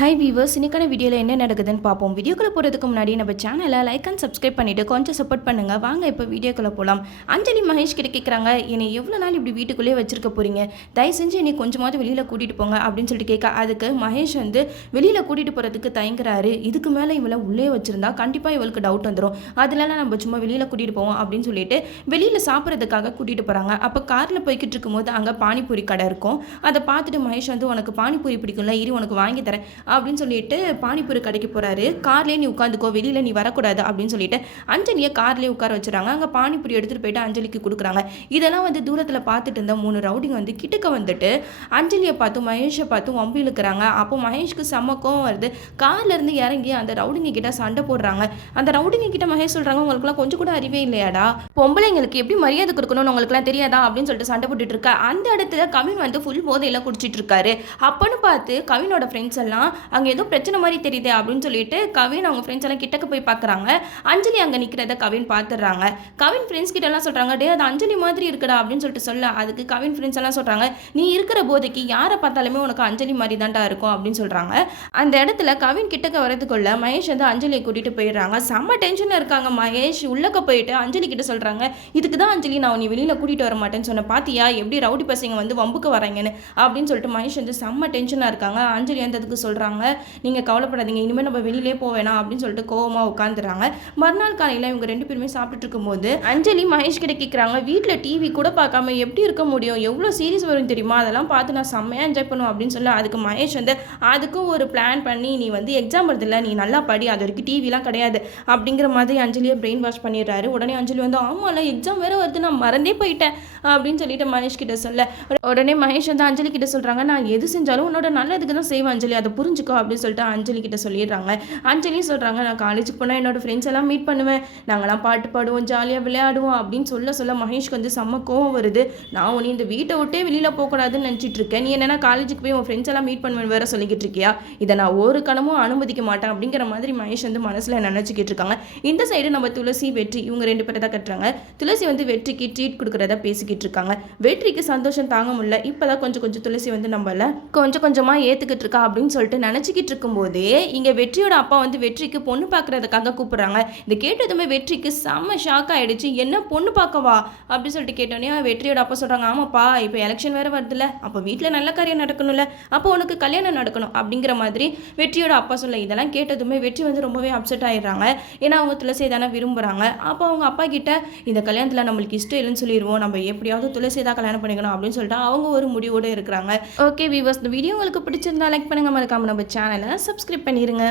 High viewers இன்னைக்கான வீடியோவில் என்ன நடக்குதுன்னு பார்ப்போம். வீடியோக்குள்ளே போகிறதுக்கு முன்னாடி நம்ம சேனலை லைக் அண்ட் சப்ஸ்கிரைப் பண்ணிவிட்டு கொஞ்சம் சப்போர்ட் பண்ணுங்கள் வாங்க இப்போ வீடியோக்குள்ளே போகலாம் அஞ்சலி மகேஷ் கிட்ட கேட்குறாங்க என்னை எவ்வளோ நாள் இப்படி வீட்டுக்குள்ளேயே வச்சிருக்க போகிறீங்க தயவு செஞ்சு என்னை கொஞ்சமாவது வெளியில் கூட்டிகிட்டு போங்க அப்படின்னு சொல்லிட்டு கேட்க அதுக்கு மகேஷ் வந்து வெளியில் கூட்டிகிட்டு போகிறதுக்கு தயங்குறாரு. இதுக்கு மேலே இவளை உள்ளே வச்சிருந்தா கண்டிப்பாக இவளுக்கு டவுட் வந்துடும் அதனால நம்ம சும்மா வெளியில் கூட்டிகிட்டு போவோம் அப்படின்னு சொல்லிட்டு வெளியில் சாப்பிட்றதுக்காக கூட்டிகிட்டு போகிறாங்க அப்போ காரில் போய்கிட்டு இருக்கும்போது அங்கே பானிபூரி கடை இருக்கும். அதை பார்த்துட்டு மகேஷ் வந்து உனக்கு பானிபூரி பிடிக்கும்ல இரு உனக்கு வாங்கி தரேன். அப்படின்னு சொல்லிட்டு பானிபூரி கடைக்கு போகிறாரு கார்லேயே நீ உட்காந்துக்கோ வெளியில் நீ வரக்கூடாது அப்படின்னு சொல்லிட்டு அஞ்சலியை கார்லேயே உட்கார வச்சுறாங்க. அங்கே பானிபூரி எடுத்துகிட்டு போயிட்டு அஞ்சலிக்கு கொடுக்குறாங்க. இதெல்லாம் வந்து தூரத்தில் பார்த்துட்டு இருந்த மூணு ரவுடிங்க வந்து கிட்டக்க வந்துட்டு அஞ்சலியை பார்த்து மகேஷை பார்த்து வம்பு இழுக்கிறாங்க. அப்போ மகேஷ்க்கு செம்ம கோவம் வருது. கார்லேருந்து இறங்கி அந்த ரவுடிங்க கிட்ட சண்டை போடுறாங்க. அந்த ரவுடிங்க கிட்ட மகேஷ் சொல்கிறாங்க உங்களுக்குலாம் கொஞ்சம் கூட அறிவே இல்லையாடா? பொம்பளைங்களுக்கு எப்படி மரியாதை கொடுக்கணும்னு உங்களுக்குலாம் தெரியாதா? அப்படின்னு சொல்லிட்டு சண்டை போட்டுட்டு இருக்க. அந்த இடத்துல கவின் வந்து ஃபுல் போதையில் குடிச்சிட்டு இருக்காரு. அப்பன்னு பார்த்து கவினோட ஃப்ரெண்ட்ஸ் எல்லாம் அங்கே ஏதோ பிரச்சனை மாதிரி தெரியுது அப்படின்னு சொல்லிட்டு கவின் அவங்க ஃப்ரெண்ட்ஸ் எல்லாம் கிட்டக்க போய் பார்க்குறாங்க அஞ்சலி அங்கே நிற்கிறத கவின் பார்த்துடுறாங்க கவின் ஃப்ரெண்ட்ஸ் கிட்ட எல்லாம் சொல்கிறாங்க டே அது அஞ்சலி மாதிரி இருக்குடா அப்படின்னு சொல்லிட்டு சொல்ல அதுக்கு கவின் ஃப்ரெண்ட்ஸ் எல்லாம் சொல்கிறாங்க நீ இருக்கிற போதைக்கு யாரை பார்த்தாலுமே உனக்கு அஞ்சலி மாதிரி தான்டா இருக்கும் அப்படின்னு சொல்கிறாங்க அந்த இடத்துல கவின் கிட்டக்க வரதுக்குள்ள மகேஷ் வந்து அஞ்சலியை கூட்டிகிட்டு போயிடுறாங்க. செம்ம டென்ஷனில் இருக்காங்க. மகேஷ் உள்ளக்க போயிட்டு அஞ்சலி கிட்ட சொல்கிறாங்க இதுக்கு தான் அஞ்சலி நான் நீ வெளியில் கூட்டிகிட்டு வர மாட்டேன்னு சொன்னேன். பாத்தியா? எப்படி ரவுடி பசங்க வந்து வம்புக்கு வராங்கன்னு அப்படின்னு சொல்லிட்டு மகேஷ் வந்து செம்ம டென்ஷனாக இருக்காங்க. அஞ்சலி வந்து அதுக்கு சொல்கிறாங்க நீங்கள் கவலைப்படாதீங்க. இனிமேல் நம்ம வெளியிலே போக வேணாம் அப்படின்னு சொல்லிட்டு கோவமாக உட்காந்துறாங்க மறுநாள் காலையில் இவங்க ரெண்டு பேருமே சாப்பிட்டுட்டு இருக்கும்போது அஞ்சலி மகேஷ் கிட்ட கேட்குறாங்க வீட்டில் டிவி கூட பார்க்காம எப்படி இருக்க முடியும்? எவ்வளோ சீரிஸ் வரும் தெரியுமா? அதெல்லாம் பார்த்து நான் செம்மையாக என்ஜாய் பண்ணுவேன் அப்படின்னு சொல்லி அதுக்கு மகேஷ் வந்து அதுக்கும் ஒரு பிளான் பண்ணி நீ வந்து எக்ஸாம் வருதில்ல நீ நல்லா படி. அது வரைக்கும் டிவிலாம் கிடையாது. அப்படிங்கிற மாதிரி அஞ்சலியை பிரெயின் வாஷ் பண்ணிடுறாரு. உடனே அஞ்சலி வந்து ஆமாம்ல எக்ஸாம் வேற வருது. நான் மறந்தே போயிட்டேன். அப்படின்னு சொல்லிட்டு மகேஷ் கிட்ட சொல்ல உடனே மகேஷ் வந்து அஞ்சலி கிட்ட சொல்கிறாங்க நான் எது செஞ்சாலும் உன்னோட நல்லதுக்கு தான் செய்வேன் அஞ்சலி. அதை புரிஞ்சுக்கோ அப்படின்னு சொல்லிட்டு அஞ்சலி கிட்ட சொல்லிடுறாங்க. அஞ்சலி சொல்கிறாங்க நான் காலேஜுக்கு போனால் என்னோட ஃப்ரெண்ட்ஸ் எல்லாம் மீட் பண்ணுவேன். நாங்களாம் பாட்டு பாடுவோம் ஜாலியாக விளையாடுவோம் அப்படின்னு சொல்ல சொல்ல மகேஷ்க்கு வந்து செம்ம கோவம் வருது. நான் உன்னை இந்த வீட்டை விட்டே வெளியில் போகக்கூடாதுன்னு நினச்சிட்டு இருக்கேன். நீ என்னன்னா காலேஜுக்கு போய் உன் ஃப்ரெண்ட்ஸ் எல்லாம் மீட் பண்ணுவேன் வேற சொல்லிக்கிட்டு இருக்கியா? இதை நான் ஒரு கணமும் அனுமதிக்க மாட்டேன் அப்படிங்கிற மாதிரி மகேஷ் வந்து மனசில் நினச்சிக்கிட்டு இருக்காங்க. இந்த சைடு நம்ம துளசி வெற்றி இவங்க ரெண்டு பேரை தான் கட்டுறாங்க. துளசி வந்து வெற்றிக்கு ட்ரீட் கொடுக்குறதா பேசிக்கிட்டு இருக்காங்க. வெற்றிக்கு சந்தோஷம் தாங்க முடியல. இப்போதான் கொஞ்சம் கொஞ்சம் துளசி வந்து நம்மள கொஞ்சம் கொஞ்சமாக ஏற்றுக்கிட்டு இருக்கா அப்படின்னு சொல்லிட்டு நினச்சிக்கிட்டு இருக்கும்போதே இங்கே வெற்றியோட அப்பா வந்து வெற்றிக்கு பொண்ணு பார்க்குறதுக்காக கூப்பிட்றாங்க. இந்த கேட்டதுமே வெற்றிக்கு செம்ம ஷாக் ஆகிடுச்சு என்ன பொண்ணு பார்க்கவா? அப்படின்னு சொல்லிட்டு கேட்டோன்னே வெற்றியோட அப்பா சொல்கிறாங்க ஆமாப்பா இப்போ எலெக்ஷன் வேறு வருதுல்ல. அப்போ வீட்டில் நல்ல காரியம் நடக்கணும்ல. அப்போ உனக்கு கல்யாணம் நடக்கணும். அப்படிங்கிற மாதிரி வெற்றியோட அப்பா சொல்ல இதெல்லாம் கேட்டதுமே வெற்றி வந்து ரொம்பவே அப்செட் ஆயிடுறாங்க. ஏன்னா அவங்க துளசி தானே விரும்புகிறாங்க அப்போ அவங்க அப்பா கிட்ட இந்த கல்யாணத்தில் நம்மளுக்கு இஷ்டம் இல்லைன்னு சொல்லிடுவோம் நம்ம எப்படியாவது துளசி தான் கல்யாணம் பண்ணிக்கணும். அப்படின்னு சொல்லிட்டு அவங்க ஒரு முடிவோடு இருக்கிறாங்க. ஓகே வீவர்ஸ் இந்த வீடியோ உங்களுக்கு பிடிச்சிருந்தா லைக் பண்ணுங்க. மறக்காம நம்ம சேனலை சப்ஸ்கிரைப் பண்ணிடுங்க